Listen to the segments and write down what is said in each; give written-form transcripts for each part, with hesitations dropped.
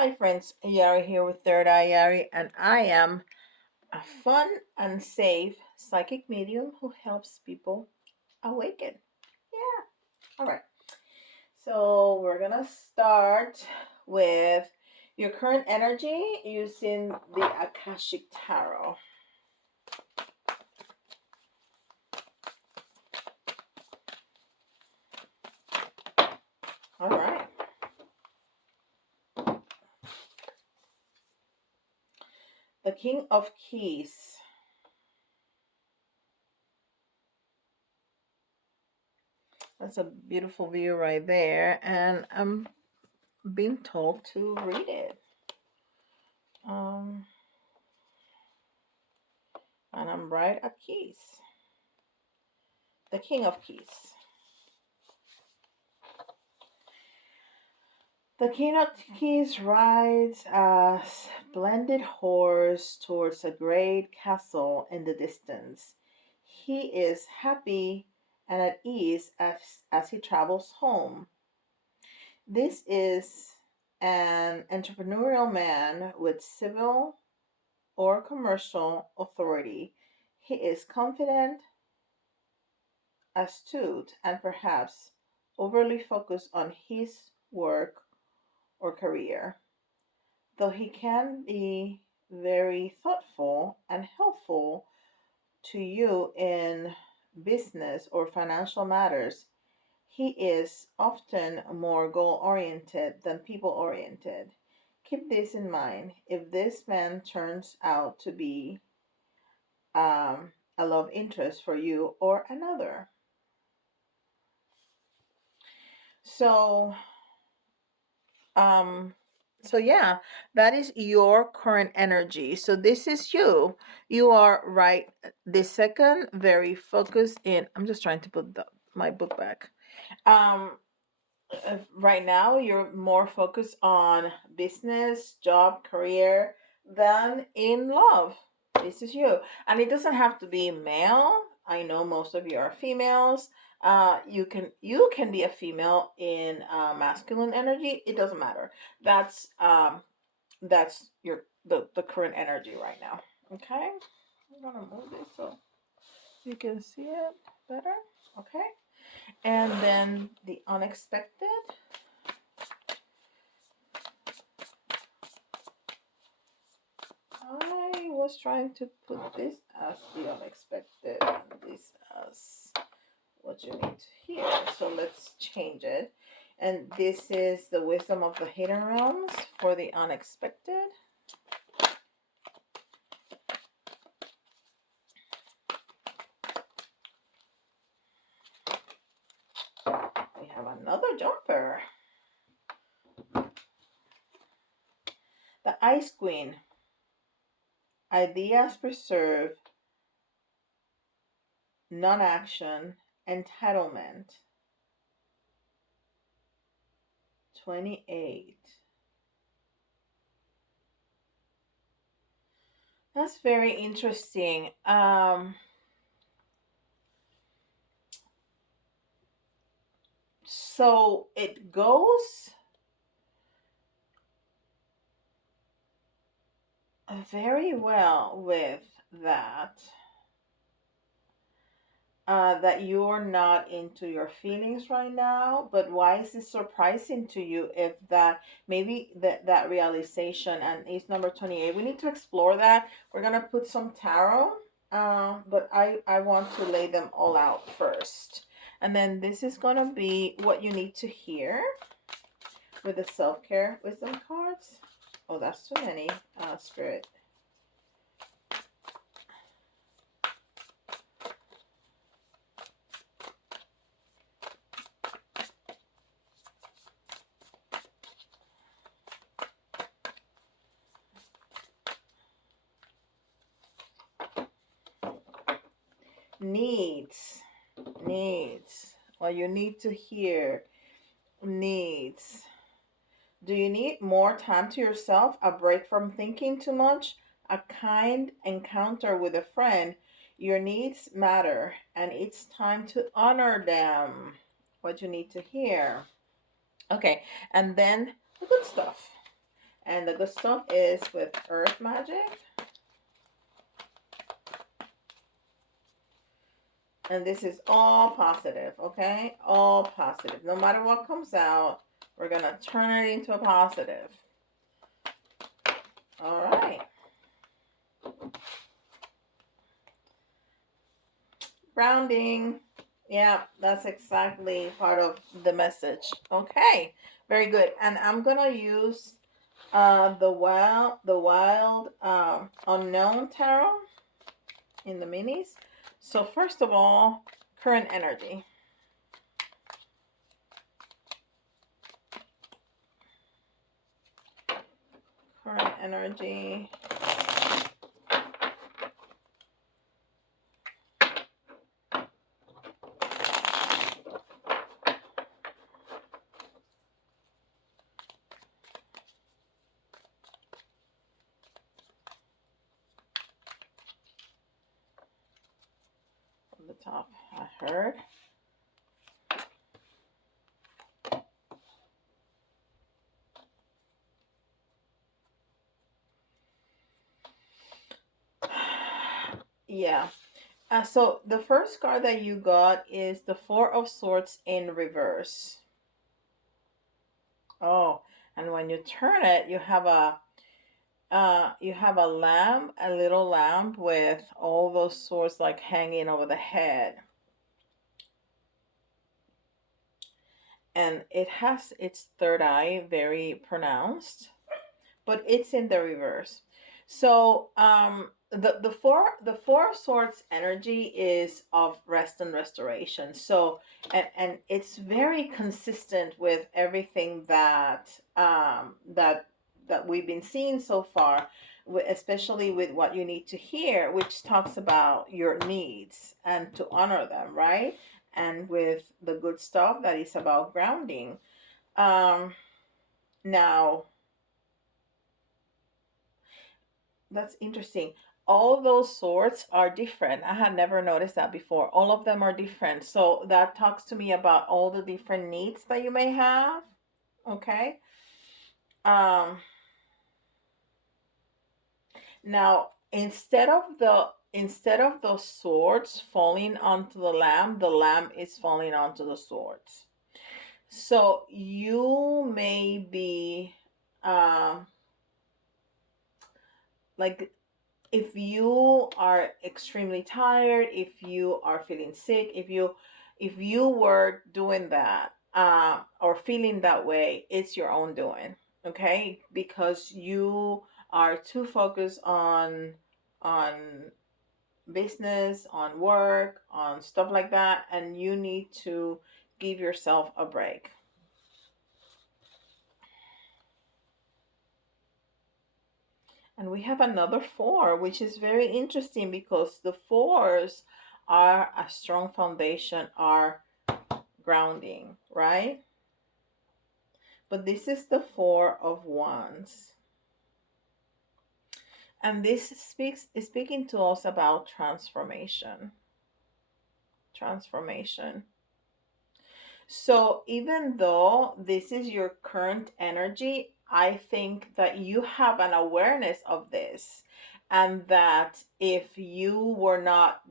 Hi friends, Yari here with Third Eye Yari, and I am a fun and safe psychic medium who helps people awaken. Yeah, alright. So we're gonna start with your current energy using the Akashic Tarot. Alright. The King of Keys. That's a beautiful view right there, and I'm being told to read it. Um, and I'm right at Keys. The King of Keys. The King of Keys rides a splendid horse towards a great castle in the distance. He is happy and at ease as he travels home. This is an entrepreneurial man with civil or commercial authority. He is confident, astute, and perhaps overly focused on his work or career. Though he can be very thoughtful and helpful to you in business or financial matters, he is often more goal oriented than people oriented. Keep this in mind if this man turns out to be a love interest for you or another. So, um, yeah, that is your current energy. So this is you. You are right this second, very focused in. I'm just trying to put my book back. Um, right now, you're more focused on business, job, career than in love. This is you, and it doesn't have to be male. I know most of you are females. You can be a female in masculine energy. It doesn't matter. That's your the current energy right now. Okay, I'm gonna move this so you can see it better. Okay, and then the unexpected. I was trying to put this as the unexpected and this as what you need to hear. So let's change it. And this is the wisdom of the hidden realms for the unexpected. We have another jumper. The Ice Queen. Ideas preserve, non-action, entitlement. 28. That's very interesting. So it goes very well with that. That you're not into your feelings right now, but why is this surprising to you? If that maybe that realization, and it's number 28, we need to explore that. We're gonna put some tarot, but I want to lay them all out first, and then this is gonna be what you need to hear with the self-care wisdom cards. Oh, that's too many, spirit. Needs. Needs. What you need to hear. Needs. Do you need more time to yourself? A break from thinking too much? A kind encounter with a friend? Your needs matter, and it's time to honor them. What you need to hear. Okay, and then the good stuff. And the good stuff is with Earth Magic. And this is all positive, okay? All positive. No matter what comes out, we're going to turn it into a positive. All right. Grounding. Yeah, that's exactly part of the message. Okay, very good. And I'm gonna use the wild unknown tarot in the minis. So first of all, current energy. Current energy. From the top, I heard. Yeah. So the first card that you got is the Four of Swords in reverse. Oh, and when you turn it, you have a lamp, a little lamp with all those swords like hanging over the head. And it has its third eye very pronounced, but it's in the reverse. So the four of swords energy is of rest and restoration. So and it's very consistent with everything that we've been seeing so far, especially with what you need to hear, which talks about your needs and to honor them, right? And with the good stuff that is about grounding. um Now, that's interesting. All those swords are different. I had never noticed that before. All of them are different. So that talks to me about all the different needs that you may have. Okay. Um Now, instead of those swords falling onto the lamb is falling onto the swords. So you may be um like, if you are extremely tired, if you are feeling sick, if you were doing that or feeling that way, it's your own doing. Okay, because you are too focused on business, on work, on stuff like that, and you need to give yourself a break. And we have another four, which is very interesting because the fours are a strong foundation, are grounding, right? But this is the Four of Wands. And this is speaking to us about transformation. Transformation. So even though this is your current energy, I think that you have an awareness of this, and that if you were not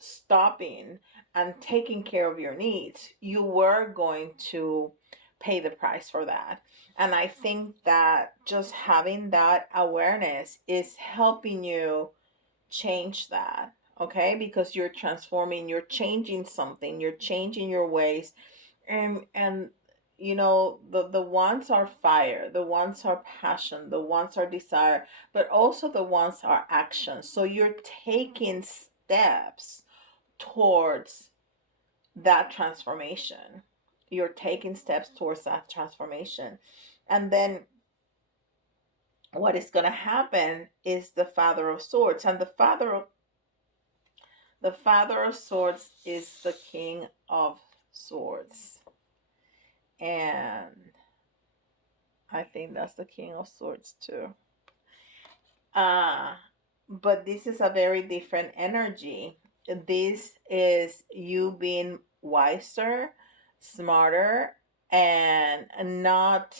stopping and taking care of your needs, you were going to pay the price for that. And I think that just having that awareness is helping you change that. Okay, because you're transforming, you're changing something, you're changing your ways. And the ones are fire, the ones are passion, the ones are desire, but also the ones are action. So you're taking steps towards that transformation. You're taking steps towards that transformation. And then what is going to happen is the Father of Swords. And the Father of Swords is the King of Swords. And I think that's the King of Swords too. Uh, but this is a very different energy. This is you being wiser, smarter, and not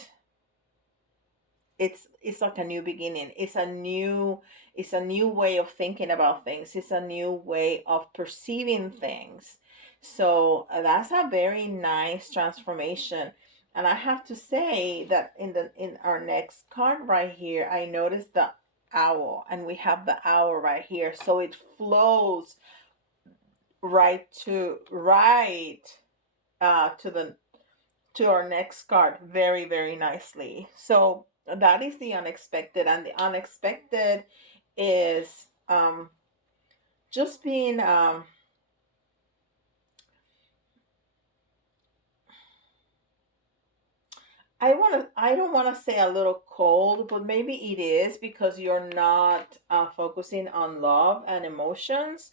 it's like a new beginning. It's a new way of thinking about things. It's a new way of perceiving things. So that's a very nice transformation. And I have to say that in our next card right here, I noticed the owl, and we have the owl right here. So it flows right to the to our next card very, very nicely. So that is the unexpected, and the unexpected is just being I don't want to say a little cold, but maybe it is because you're not focusing on love and emotions,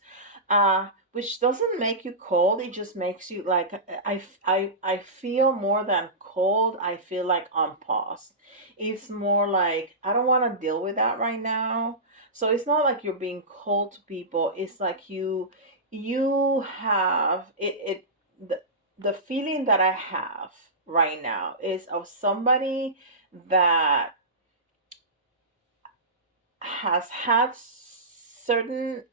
which doesn't make you cold. It just makes you like I feel more than cold. I feel like on pause. It's more like I don't want to deal with that right now. So it's not like you're being cold to people. It's like you have the the feeling that I have right now is of somebody that has had certain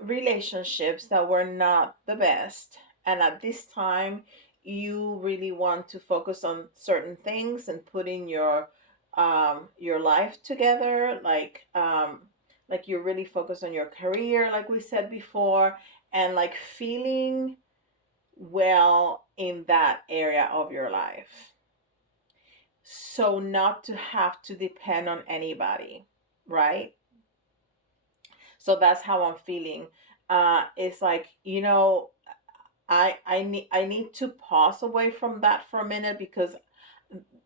relationships that were not the best, and at this time you really want to focus on certain things and putting your life together, like you're really focused on your career, like we said before, and like feeling well in that area of your life. So not to have to depend on anybody, right? So that's how I'm feeling. It's like, I need to pause away from that for a minute, because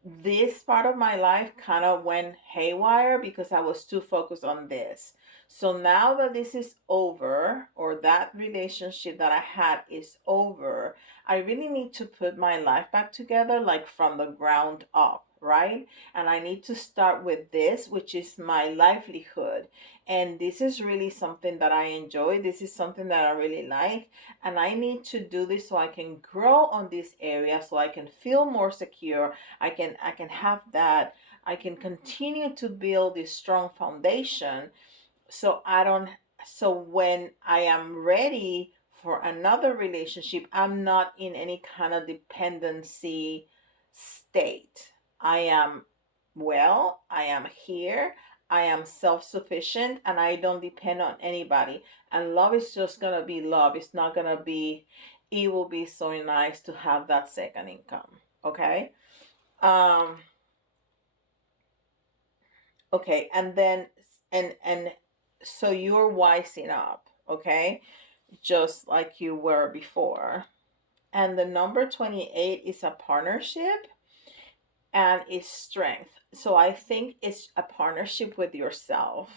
this part of my life kind of went haywire because I was too focused on this. So now that this is over, or that relationship that I had is over, I really need to put my life back together, like from the ground up, right? And I need to start with this, which is my livelihood. And this is really something that I enjoy. This is something that I really like. And I need to do this so I can grow on this area, so I can feel more secure. I can have that. I can continue to build this strong foundation, so I don't so when I am ready for another relationship, I'm not in any kind of dependency state. I am I am here, I am self-sufficient, and I don't depend on anybody. And love is just gonna be love. It's not gonna be, it will be so nice to have that second income. Okay. um okay, and then and so you're wising up, okay, just like you were before. And the number 28 is a partnership, and it's strength. So I think it's a partnership with yourself.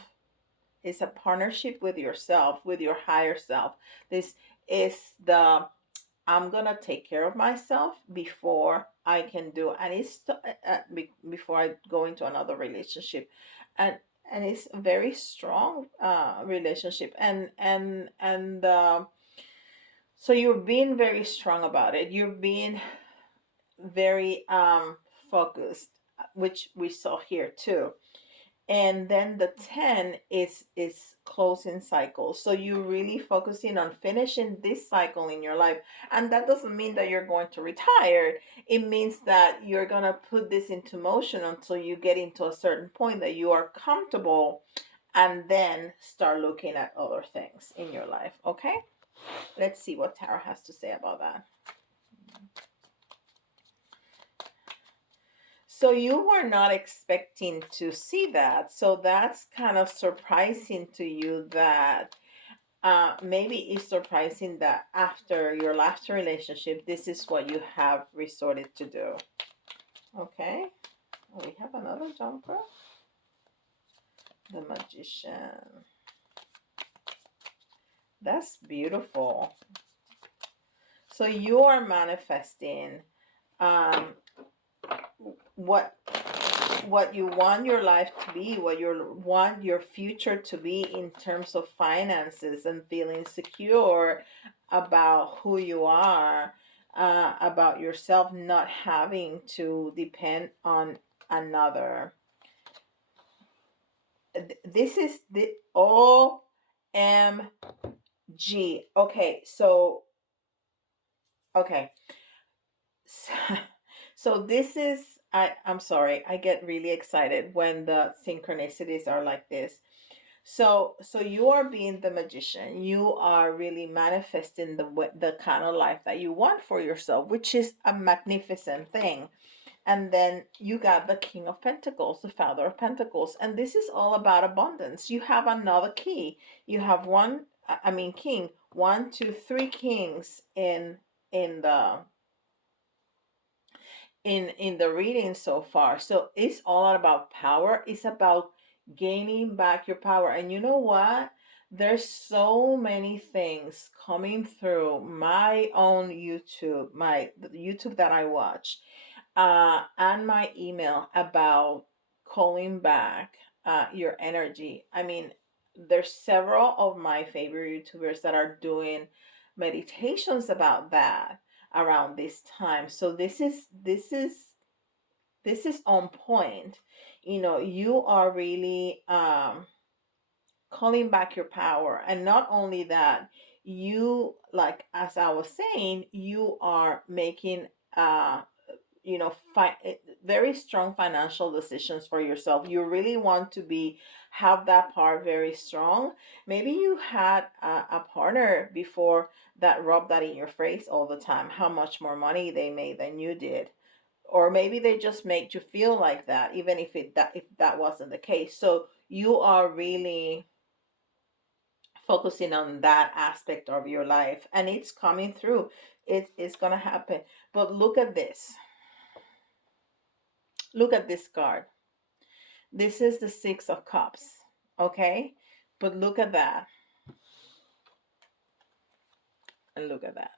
It's a partnership with yourself, with your higher self. This is the I'm gonna take care of myself before I can do, and before I go into another relationship, and it's a very strong relationship, and so you're being very strong about it. You're being very focused, which we saw here too. And then the 10 is closing cycle, so you're really focusing on finishing this cycle in your life. And that doesn't mean that you're going to retire. It means that you're going to put this into motion until you get into a certain point that you are comfortable, and then start looking at other things in your life. Okay, let's see what Tara has to say about that. So you were not expecting to see that. So that's kind of surprising to you, that maybe it's surprising that after your last relationship, this is what you have resorted to do. Okay. We have another jumper. The Magician. That's beautiful. So you are manifesting um, what you want your life to be, what you want your future to be in terms of finances, and feeling secure about who you are, about yourself, not having to depend on another. This is the OMG. Okay, so okay. So, so this is I'm sorry. I get really excited when the synchronicities are like this. So you are being the magician. You are really manifesting the kind of life that you want for yourself, which is a magnificent thing. And then you got the King of Pentacles, the Father of Pentacles. And this is all about abundance. You have another key. You have king, one, two, three kings in the in the reading so far. So it's all about power. It's about gaining back your power. And you know what? There's so many things coming through my own YouTube, the YouTube that I watch, and my email about calling back your energy. I mean, there's several of my favorite YouTubers that are doing meditations about that around this time. So this is on point. You are really calling back your power. And not only that, you, like as I was saying, you are making very strong financial decisions for yourself. You really want to be have that part very strong. Maybe you had a partner before that rubbed that in your face all the time, how much more money they made than you did, or maybe they just made you feel like that, even if that wasn't the case. So you are really focusing on that aspect of your life, and it's coming through. It's gonna happen. But look at this card. This is the Six of Cups. Okay, but look at that, and look at that.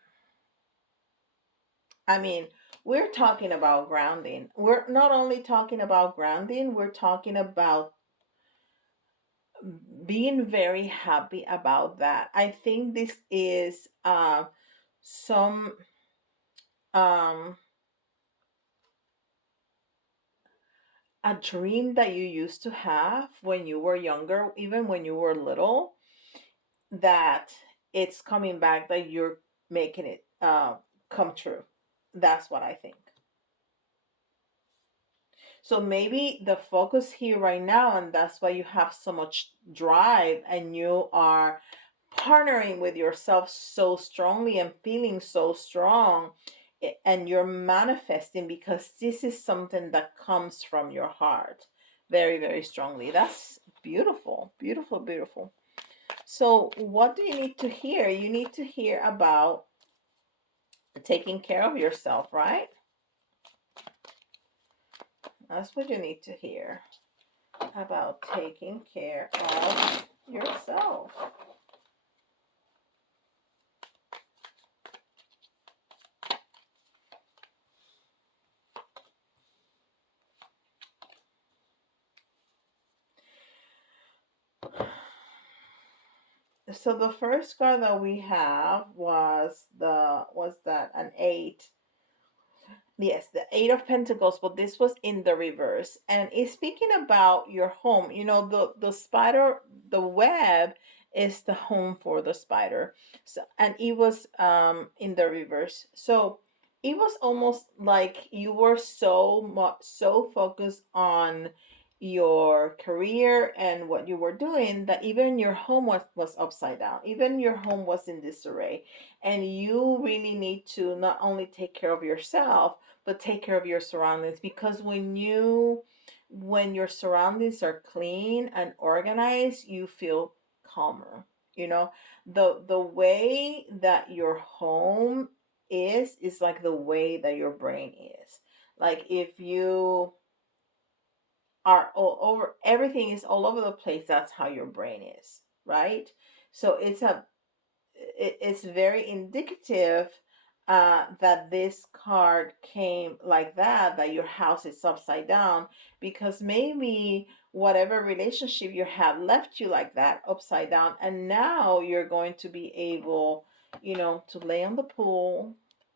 I mean, we're talking about grounding. We're not only talking about grounding, we're talking about being very happy about that. I think this is some um a dream that you used to have when you were younger, even when you were little, that it's coming back, that you're making it come true. That's what I think. So maybe the focus here right now, and that's why you have so much drive, and you are partnering with yourself so strongly and feeling so strong, and you're manifesting because this is something that comes from your heart very, very strongly. That's beautiful, beautiful, beautiful. So what do you need to hear? You need to hear about taking care of yourself, right? That's what you need to hear, about taking care of yourself. So the first card that we have was that an eight. Yes, the Eight of Pentacles, but this was in the reverse. And it's speaking about your home. The spider, the web is the home for the spider. So, and it was in the reverse. So it was almost like you were so focused on your career and what you were doing, that even your home was upside down. Even your home was in disarray. And you really need to not only take care of yourself, but take care of your surroundings, because when your surroundings are clean and organized, you feel calmer. The way that your home is like the way that your brain is. Like, if you are all over, everything is all over the place, that's how your brain is, right? So it's very indicative that this card came like that your house is upside down, because maybe whatever relationship you had left you like that, upside down, and now you're going to be able, to lay on the pool,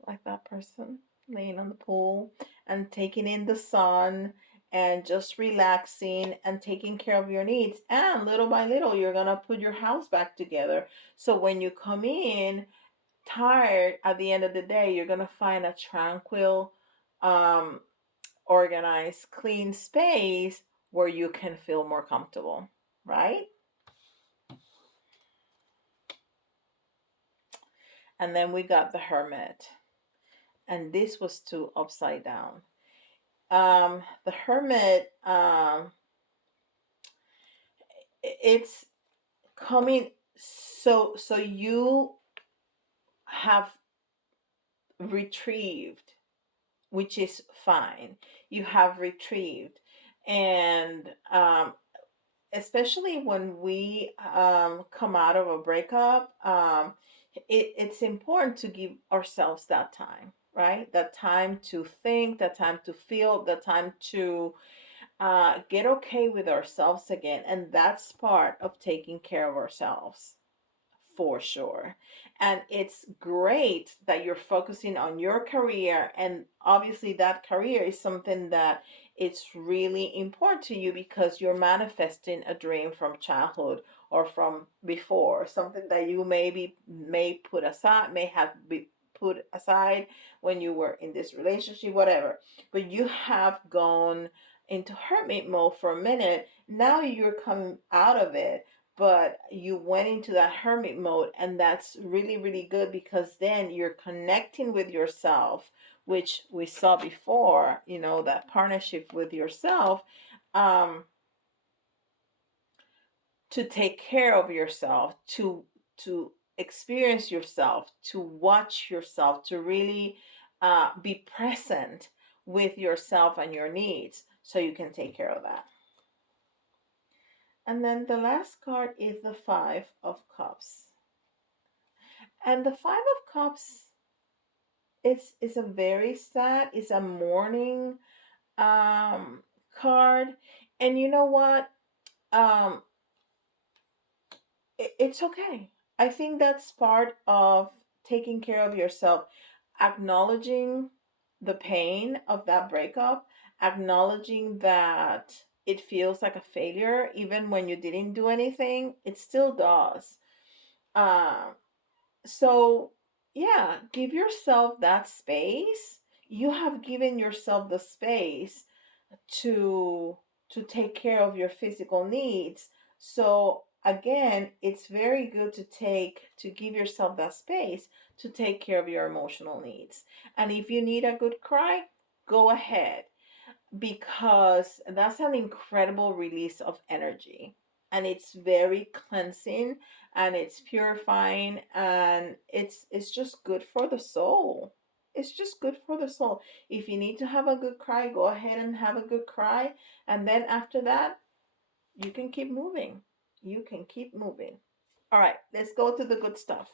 like that person laying on the pool and taking in the sun, and just relaxing and taking care of your needs. And little by little, you're going to put your house back together. So when you come in tired at the end of the day, you're going to find a tranquil, um, organized, clean space where you can feel more comfortable, right? And then we got the Hermit. And this was too upside down. The Hermit, it's coming, so you have retrieved, which is fine. You have retrieved. And especially when we come out of a breakup, it's important to give ourselves that time, right? That time to think, that time to feel, that time to get okay with ourselves again. And that's part of taking care of ourselves for sure. And it's great that you're focusing on your career. And obviously, that career is something that it's really important to you because you're manifesting a dream from childhood or from before, something that you maybe may put aside, may have be put aside when you were in this relationship, whatever. But you have gone into hermit mode for a minute. Now you're coming out of it, but you went into that hermit mode, and that's really really good because then you're connecting with yourself, which we saw before, that partnership with yourself, um to take care of yourself, to experience yourself, to watch yourself, to really be present with yourself and your needs so you can take care of that. And then the last card is the Five of Cups. And the Five of Cups is a very sad, it's a mourning um card. And you know what? Um it's okay. I think that's part of taking care of yourself, acknowledging the pain of that breakup, acknowledging that it feels like a failure even when you didn't do anything, it still does. Um So, yeah, give yourself that space. You have given yourself the space to take care of your physical needs. So, again, it's very good to give yourself that space to take care of your emotional needs. And if you need a good cry, go ahead, because that's an incredible release of energy, and it's very cleansing, and it's purifying, and it's just good for the soul. It's just good for the soul. If you need to have a good cry, go ahead and have a good cry, and then after that, you can keep moving. You can keep moving. All right, let's go to the good stuff.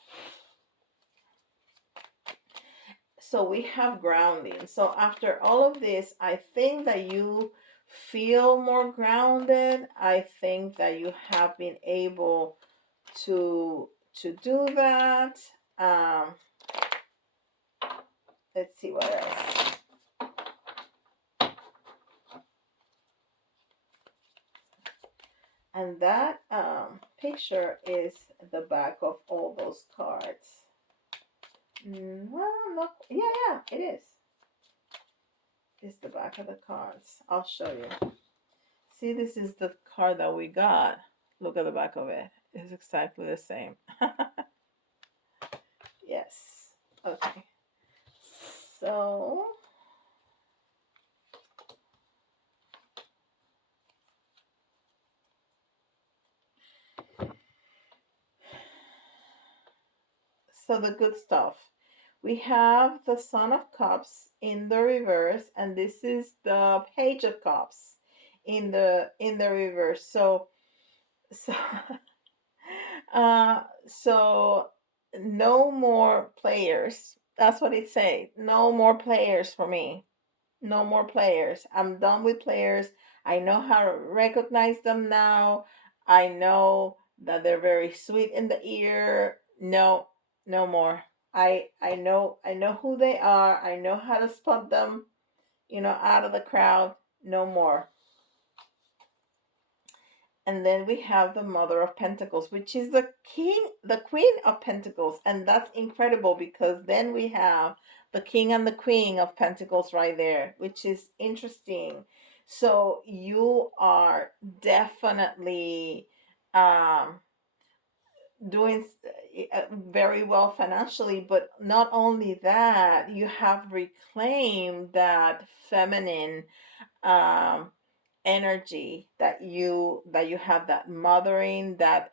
So we have grounding. So after all of this, I think that you feel more grounded. I think that you have been able to do that. Um, let's see what else. And that picture is the back of all those cards. Well, not, yeah, it is. It's the back of the cards. I'll show you. See, this is the card that we got. Look at the back of it. It's exactly the same. Yes. Okay. So, the good stuff. We have the Son of Cups in the reverse, and this is the Page of Cups in the reverse. So so no more players. That's what it say. No more players for me. No more players. I'm done with players. I know how to recognize them now. I know that they're very sweet in the ear. No, no more. I know who they are. I know how to spot them, out of the crowd. No more. And then we have the Mother of Pentacles, which is the Queen of Pentacles. And that's incredible because then we have the King and the Queen of Pentacles right there, which is interesting. So you are definitely um, doing very well financially, but not only that, you have reclaimed that feminine um, energy that you have, that mothering, that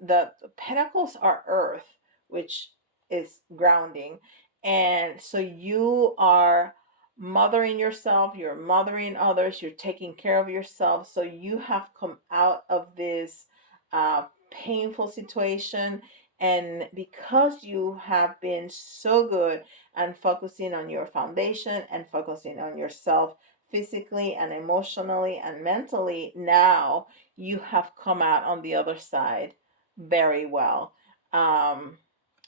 the pentacles are earth, which is grounding, and so you are mothering yourself, you're mothering others, you're taking care of yourself, so you have come out of this painful situation, and because you have been so good and focusing on your foundation and focusing on yourself physically and emotionally and mentally, now you have come out on the other side very well. um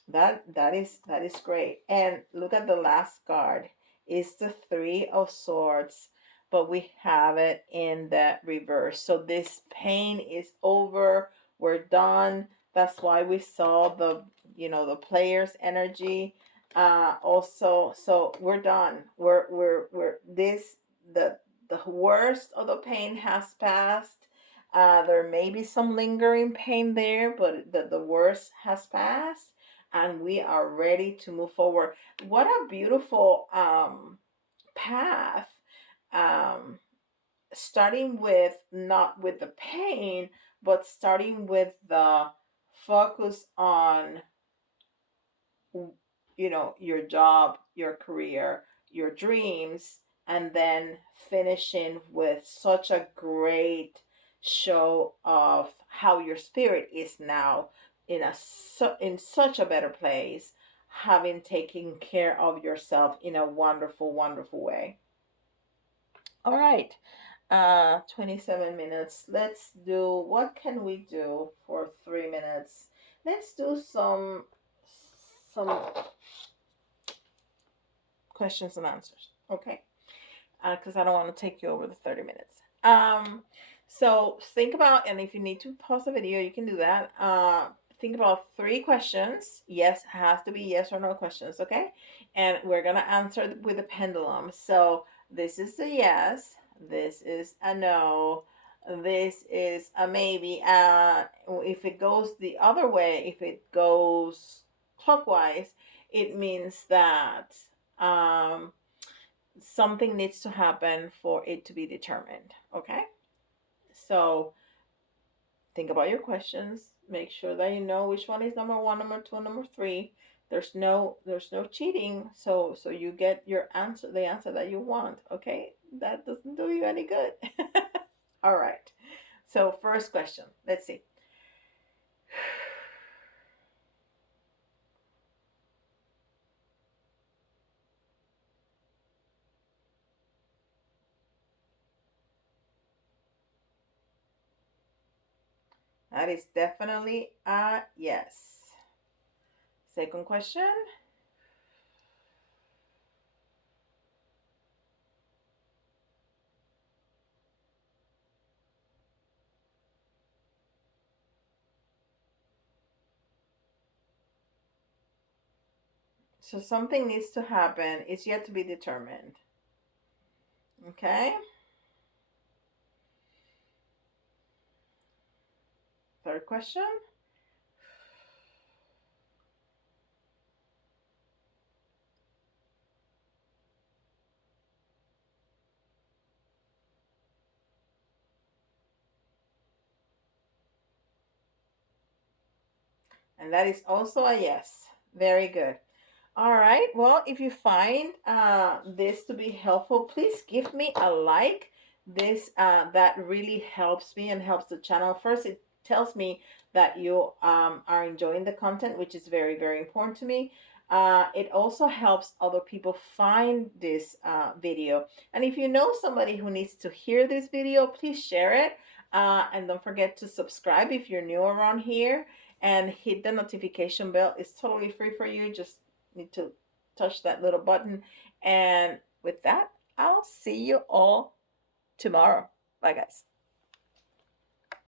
that is great. And look at the last card. It's the Three of Swords, but we have it in the reverse. So this pain is over. We're done. That's why we saw the player's energy. Also, so we're done. We're this the worst of the pain has passed. There may be some lingering pain there, but the worst has passed, and we are ready to move forward. What a beautiful path. Um, Starting with not with the pain, but starting with the focus on your job, your career, your dreams, and then finishing with such a great show of how your spirit is now in such a better place, having taken care of yourself in a wonderful, wonderful way. All right. 27 minutes. Let's do, what can we do for 3 minutes? Let's do some questions and answers. Okay. Because I don't want to take you over the 30 minutes. So think about, and if you need to pause the video, you can do that. Think about 3 questions. Yes, it has to be yes or no questions, okay? And we're going to answer with a pendulum. So this is a yes, this is a no, this is a maybe. If it goes the other way, if it goes clockwise, it means that something needs to happen for it to be determined. Okay? So think about your questions. Make sure that you know which one is number one, number two, number three. There's no cheating. So you get your answer, the answer that you want. Okay? That doesn't do you any good. All right. So first question. Let's see. That is definitely a yes. Second question. So something needs to happen. It's yet to be determined. Okay? Third question. And that is also a yes. Very good. All right. Well, if you find this to be helpful, please give me a like. This that really helps me and helps the channel. First, it tells me that you are enjoying the content, which is very, very important to me. It also helps other people find this video. And if you know somebody who needs to hear this video, please share it. And don't forget to subscribe if you're new around here, and hit the notification bell. It's totally free for you. Just need to touch that little button. And with that, I'll see you all tomorrow. Bye, guys.